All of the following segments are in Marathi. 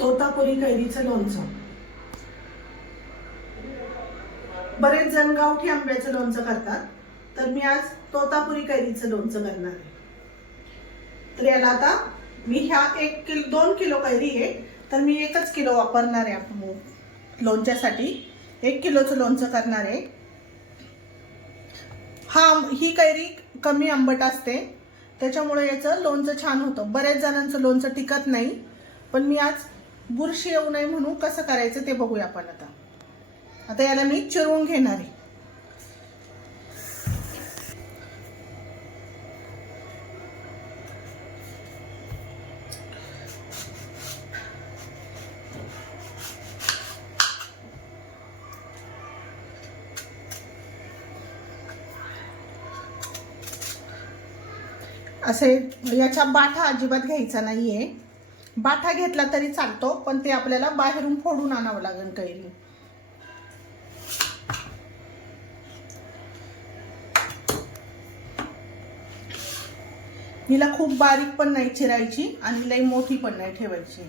तोतापुरी कैरीचं लोणचं. बरेच जण गावठी आंब्याचं लोणचं करतात, तर मी आज तोतापुरी कैरीचं लोणचं करणार आहे. तर याला आता मी ह्या 2 किलो कैरी आहे, तर मी 1 किलो वापरणार आहे. लोणच्यासाठी 1 किलोचं लोणचं करणार आहे. ही कैरी कमी आंबट असते, त्याच्यामुळे याचं लोणचं छान होतं. बऱ्याच जणांचं लोणचं टिकत नाही, पण मी आज बुरशी येऊ नये म्हणून कसं करायचं ते बघूया आपण. आता याला मी चिरून घेणार आहे. असे याच्या बाठा अजिबात घ्यायचा नाहीये. बाठा घेतला तरी चालतो, पण ते आपल्याला बाहेरून फोडून आणावं लागेल कैरी. हिला खूप बारीक पण नाही चिरायची आणि लई मोठी पण नाही ठेवायची.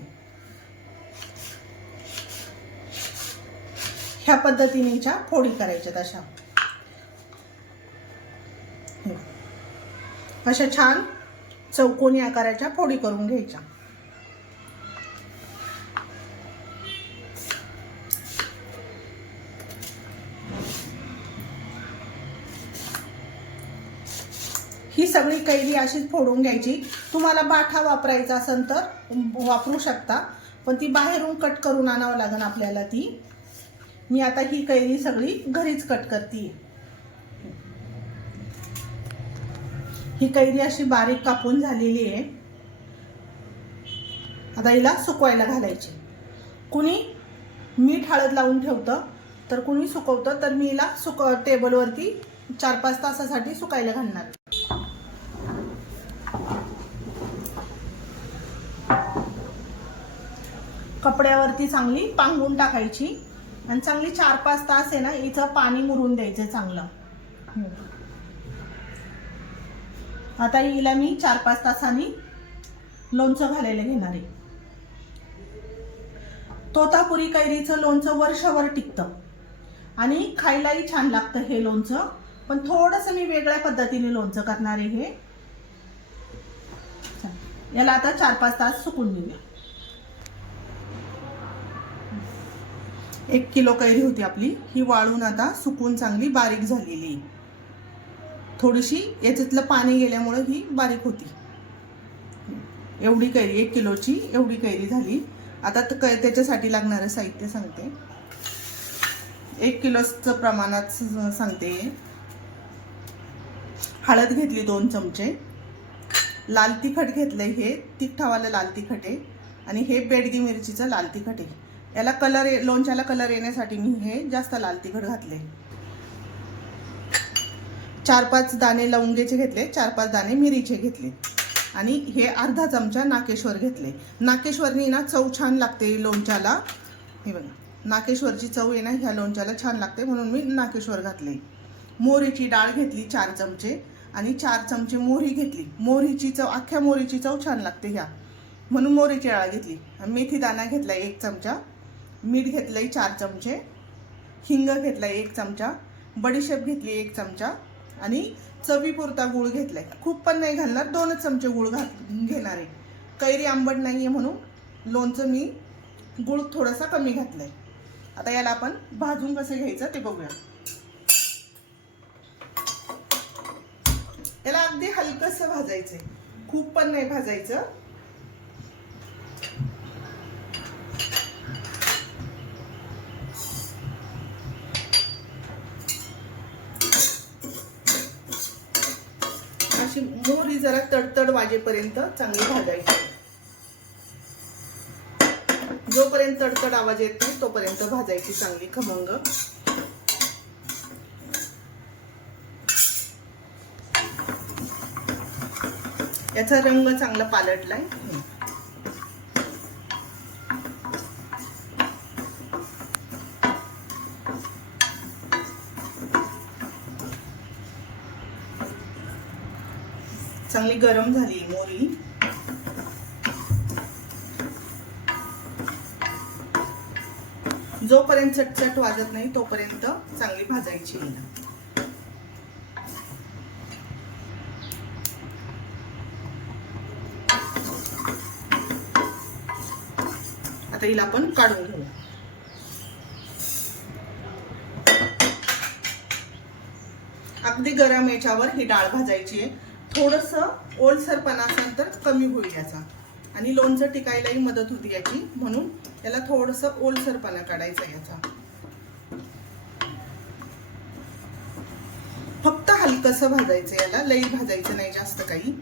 ह्या पद्धतीने फोडी करायच्या. अशा छान चौकोनी आकाराच्या फोडी करून घ्यायच्या. ही सगळी कैरी अशीच फोडून घ्यायची. तुम्हाला बाठा वापरायचा असेल तर वापरू शकता, पण ती बाहेरून कट करून आणावं लागेल आपल्याला ती. मी आता ही कैरी सगळी घरीच कट करते. ही कैरी अशी बारीक कापून झालेली आहे. आता हिला सुकवायला घालायची. कुणी मीठ हळद लावून ठेवतं, तर कुणी सुकवतं. तर मी हिला टेबलवरती 4-5 तासासाठी सुकायला घालणार. कपड्यावरती चांगली पांगून टाकायची आणि चांगली 4-5 तास आहे ना हिचं पाणी मुरून द्यायचं चांगलं. आता हिला मी 4-5 तासांनी लोणचं घालायला घेणार आहे. तोतापुरी कैरीचं लोणचं वर्षभर टिकतं आणि खायलाही छान लागतं हे लोणचं. पण थोडंसं मी वेगळ्या पद्धतीने लोणचं करणार आहे हे. याला आता 4-5 तास सुकून देऊया. 1 किलो कैरी होती आपली, ही वाळून आता सुकून चांगली बारीक झालेली. थोडीशी याच्यातलं पाणी गेल्यामुळे ही बारीक होती. एवढी कैरी 1 किलोची एवढी कैरी झाली. आता त्याच्यासाठी लागणारं साहित्य सांगते. 1 किलोचं प्रमाणात सांगते. हळद घेतली 2 चमचे. लाल तिखट घेतलंय, हे तिखटावालं लाल तिखट आहे. आणि हे बेडगी मिरचीचं लाल तिखट आहे. याला लोणच्याला कलर येण्यासाठी मी हे जास्त लाल तिखट घातले. 4-5 दाणे लवंगेचे घेतले, 4-5 दाणे मिरीचे घेतले आणि हे अर्धा चमचा नाकेश्वर घेतले. नाकेश्वरनी ना चव छान लागते लोणच्याला. हे बघा, नाकेश्वरची चव आहे ना ह्या लोणच्याला छान लागते, म्हणून मी नाकेश्वर घातले. मोहरीची डाळ घेतली 4 चमचे आणि 4 चमचे मोहरी घेतली. मोहरीची चव, अख्ख्या मोहरीची चव छान लागते ह्या, म्हणून मोहरीची डाळ घेतली. मेथी दाणा घेतला 1 चमचा. मीठ घेतलंय 4 चमचे. हिंग घेतलाय 1 चमचा. बडीशेप घेतली 1 चमचा आणि चवीपुरता गूळ घेतलाय. खूप पण नाही घालणार, 2च चमचे गूळ घेणार आहे. कैरी आंबट नाहीये म्हणून लोणचं मी गूळ थोडासा कमी घातलाय. आता याला आपण भाजून कसं घ्यायचं ते बघूया. याला अगदी हलकसं भाजायचंय, खूप पण नाही भाजायचं. अशी मोहरी जरा तडतड वाजेपर्यंत चांगली भाजायची. जोपर्यंत तडतड आवाज येत नाही तोपर्यंत भाजायची चांगली खमंग. याचा रंग चांगला पालटलाय. चांगली गरम झाली मोहरी. जोपर्यंत चटचट वाजत नाही तोपर्यंत चांगली भाजायची आहे. आता हिला आपण काढून घेऊ. अगदी गरम याच्यावर ही डाळ भाजायची आहे. थोडंसं ओलसरपणा असेल तर कमी होईल याचा, आणि लोणचं टिकायलाही मदत होती याची, म्हणून याला थोडंसं ओलसरपणा काढायचा याचा. फक्त हलकसं भाजायचं याला, लई भाजायचं नाही जास्त काही.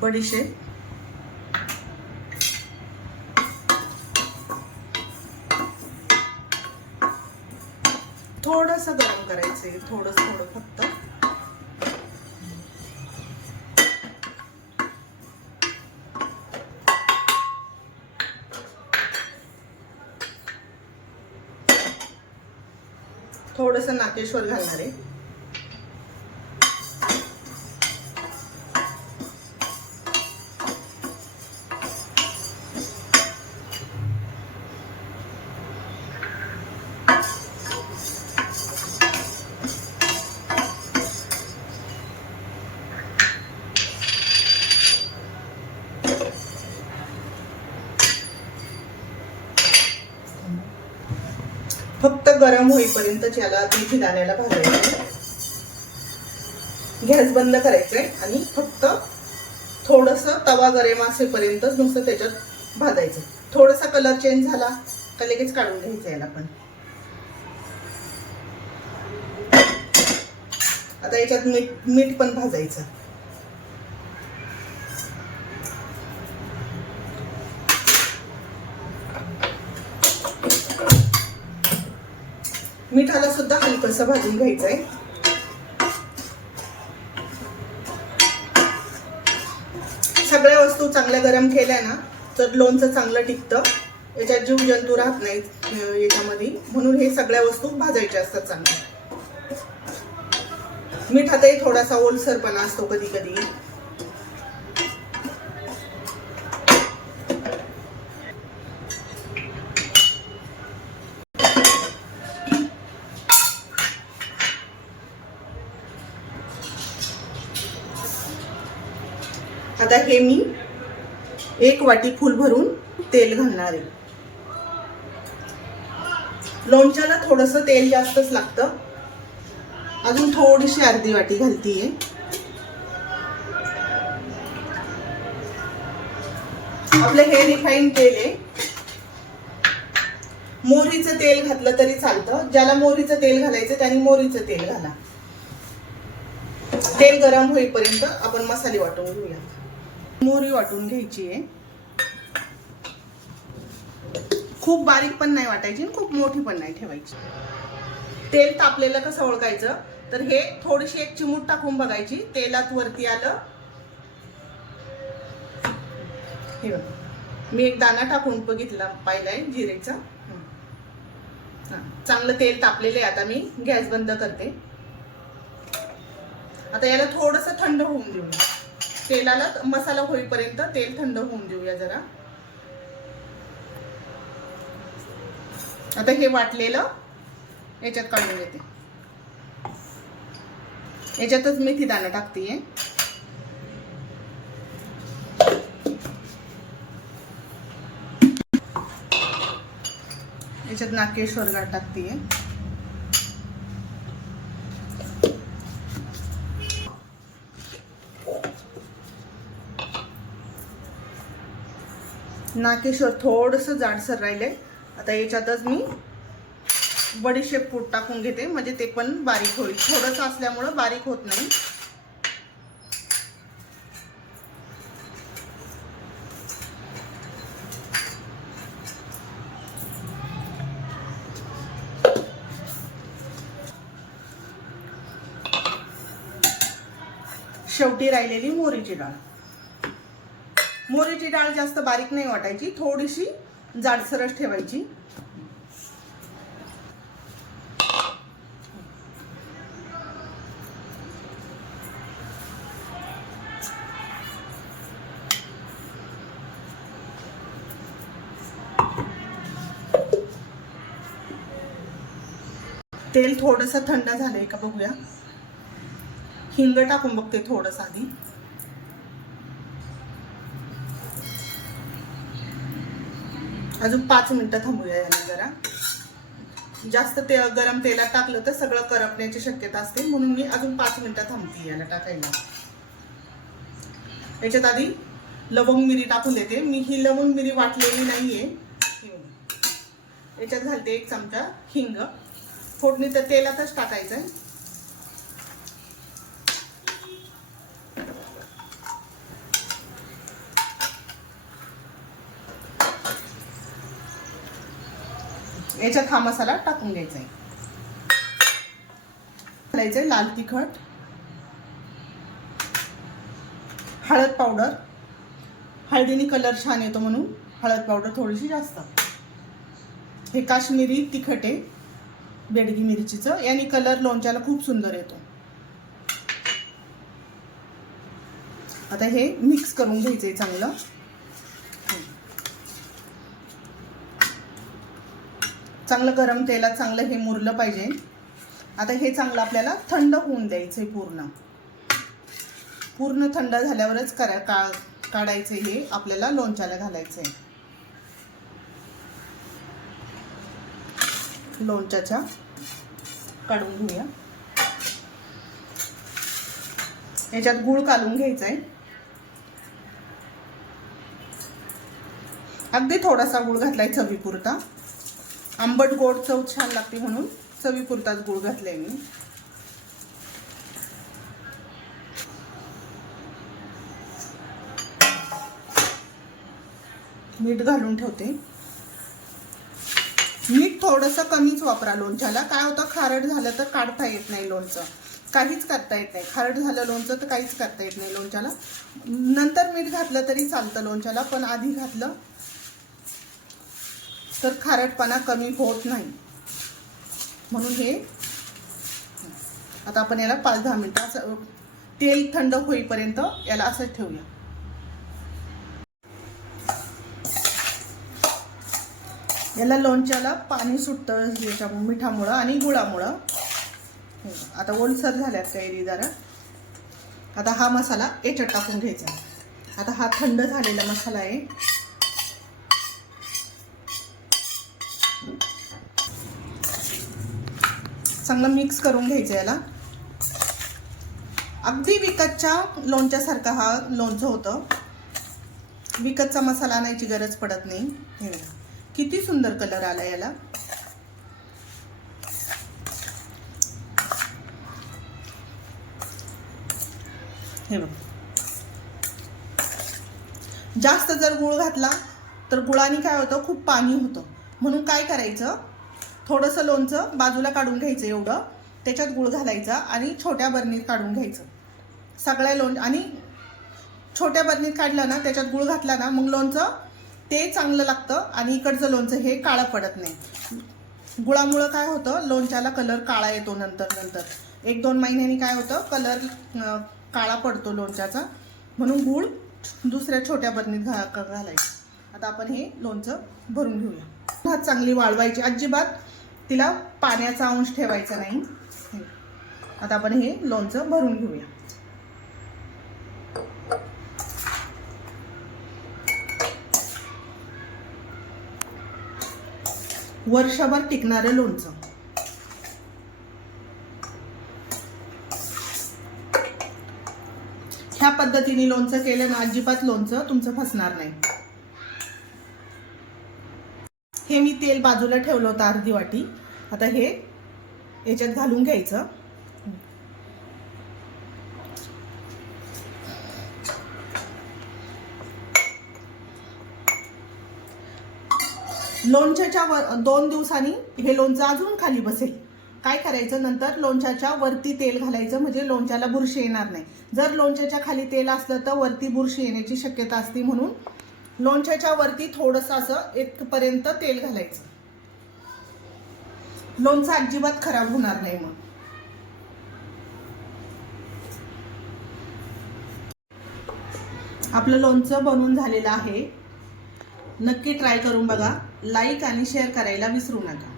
बडीशेप, थोडंसं गरम करायचंय, थोडं फक्त. थोडंसं नाकेश्वर घालणार आहे. फक्त गरम होईपर्यंत याला मेथी दाण्याला भाजायचं. गॅस बंद करायचंय आणि फक्त थोडंसं तवा गरम असेपर्यंतच नुसतं त्याच्यात भाजायचं. थोडासा कलर चेंज झाला का लगेच काढून घ्यायचं याला पण. आता याच्यात मीठ पण भाजायचं. मिठाला सुद्धा हलकसं भाजून घ्यायचंय. सगळ्या वस्तू चांगल्या गरम केल्या ना तर लोणचं चांगलं टिकतं. याच्यात जीव जंतू राहत नाहीत याच्यामध्ये, म्हणून हे सगळ्या वस्तू भाजायच्या असतात चांगल्या. मिठातही थोडासा ओलसरपणा असतो कधी कधी. आता हे मी 1 वाटी फुल भरून तेल घालणार आहे. लोणच्याला थोडंसं तेल जास्तच लागतं. अजून थोडीशी अर्धी वाटी घालतीये. आपलं हे रिफाईंड तेल आहे. मोहरीचं तेल घातलं तरी चालतं. ज्याला मोहरीचं तेल घालायचं त्यांनी मोहरीचं तेल घाला. तेल गरम होईपर्यंत आपण मसाले वाटून घेऊया. मोहरी वाटून घ्यायची आहे. खूप बारीक पण नाही वाटायची, खूप मोठी पण नाही ठेवायची. तेल तापलेलं कसं ओळखायचं तर हे थोडीशी 1 चिमूट टाकून बघायची. तेलात वरती आलं, हे बघ मी 1 दाणा टाकून बघितला पाहिलाय जिरेचा. चांगलं तेल तापलेलं आहे. आता मी गॅस बंद करते. आता याला थोडंसं थंड होऊन देऊया. तेलाला मसाला होईपर्यंत तेल थंड होऊन देऊया जरा. आता हे वाटलेलं याच्यात काढून घेते. याच्यातच मेथी दाणा टाकतेय. याच्यात नाकेश्वर गाठ टाकतेय. नाकेश्वर थोडंसं जाडसर राहिलंय. आता याच्यातच मी बडीशेप पूड टाकून घेते, म्हणजे ते पण बारीक होईल. थोडंसं असल्यामुळं बारीक होत नाही. शेवटी राहिलेली मोहरीची डाळ. मोहरीची डाळ जास्त बारीक नाही वाटायची, थोडीशी जाडसरच ठेवायची. तेल थोडंसं थंड झालंय का बघूया. हिंग टाकून बघते थोडंसं आधी. अजून 5 मिनिटं थांबूया याला जरा. जास्त गरम तेलात टाकलं तर सगळं करपण्याची शक्यता असते, म्हणून मी अजून 5 मिनिटं थांबते याला टाकायला. याच्यात आधी लवंग मिरी टाकून देते. मी ही लवंग मिरी वाटलेली नाहीये. याच्यात घालते 1 चमचा हिंग. फोडणी तर तेलातच टाकायचंय. याच्यात हा मसाला टाकून घ्यायचा आहे. घालायचंय लाल तिखट, हळद पावडर. हळदीने कलर छान येतो म्हणून हळद पावडर थोडीशी जास्त. हे काश्मीरी तिखट आहे बेडगी मिरचीचं. याने कलर लोणच्याला खूप सुंदर येतो. आता हे मिक्स करून घ्यायचंय चांगलं. चांगलं गरम तेलात चांगलं हे मुरलं पाहिजे. आता हे चांगलं आपल्याला थंड होऊन द्यायचंय. पूर्ण थंड झाल्यावरच काढायचं. हे आपल्याला लोणच्याला घालायचंय. लोणच्याच्या काढून घेऊया. याच्यात गूळ काढून घ्यायचंय. अगदी थोडासा गूळ घातलाय चवीपुरता. आंबट गोड चव छान लागते म्हणून चवीपुरताच गूळ घातलाय मी. मीठ घालून ठेवते. मीठ थोडंसं कमीच वापरा लोणच्याला. काय होतं, खारट झालं तर काढता येत नाही लोणचं. काहीच करता येत नाही. खारट झालं लोणचं तर काहीच करता येत नाही लोणच्याला. नंतर मीठ घातलं तरी चालतं लोणच्याला, पण आधी घातलं तर खारटपणा कमी होत नाही. म्हणून हे आता आपण याला 5-10 मिनिटं तेल थंड होईपर्यंत याला असंच ठेवूया. याला लोणच्याला पाणी सुटतं याच्या मिठामुळं आणि गुळामुळं. आता ओलसर झाल्यात कैरी जरा. आता हा मसाला याच्यात टाकून घ्यायचा. आता हा थंड झालेला मसाला आहे. चांगलं मिक्स करून घ्यायचं याला. अगदी विकतच्या लोणच्यासारखा हा लोणचं होतं. विकतचा मसाला आणायची गरज पडत नाही. हे बघा किती सुंदर कलर आला याला. हे बघा. जास्त जर गूळ घातला तर गुळाने काय होतं, खूप पाणी होतं. म्हणून काय करायचं, थोडंसं लोणचं बाजूला काढून घ्यायचं एवढं. त्याच्यात गूळ घालायचा आणि छोट्या बरणीत काढून घ्यायचं सगळ्या आणि छोट्या बरणीत काढलं ना, त्याच्यात गूळ घातला ना, मग लोणचं ते चांगलं लागतं आणि इकडचं लोणचं हे काळं पडत नाही. गुळामुळं काय होतं, लोणच्याला कलर काळा येतो नंतर 1-2 महिन्यांनी काय होतं, कलर काळा पडतो लोणच्याचा. म्हणून गूळ दुसऱ्या छोट्या बरणीत घालायचं. आता आपण हे लोणचं भरून घेऊया. भात चांगली वाळवायची, अजिबात तिला पाण्याचा अंश ठेवायचा नाही. आता आपण हे लोणचं भरून घेऊया. वर्षभर टिकणारे लोणचं. ह्या पद्धतीने लोणचं केलं ना, अजिबात लोणचं तुमचं फसणार नाही. हे मी तेल बाजूला ठेवलं होतं अर्धी वाटी. आता हे याच्यात घालून घ्यायचं. लोणच्याच्या 2 दिवसांनी हे लोणचं अजून खाली बसेल. काय करायचं, नंतर लोणच्याच्या वरती तेल घालायचं, म्हणजे लोणच्याला बुरशी येणार नाही. जर लोणच्याच्या खाली तेल असलं तर वरती बुरशी येण्याची शक्यता असते. म्हणून लोणच्याच्या वरती थोडंसं असं इथपर्यंत तेल घालायचं. लोणचं अजिबात खराब होणार नाही. मग आपलं लोणचं बनवून झालेलं आहे. नक्की ट्राय करून बघा. लाईक आणि शेअर करायला विसरू नका.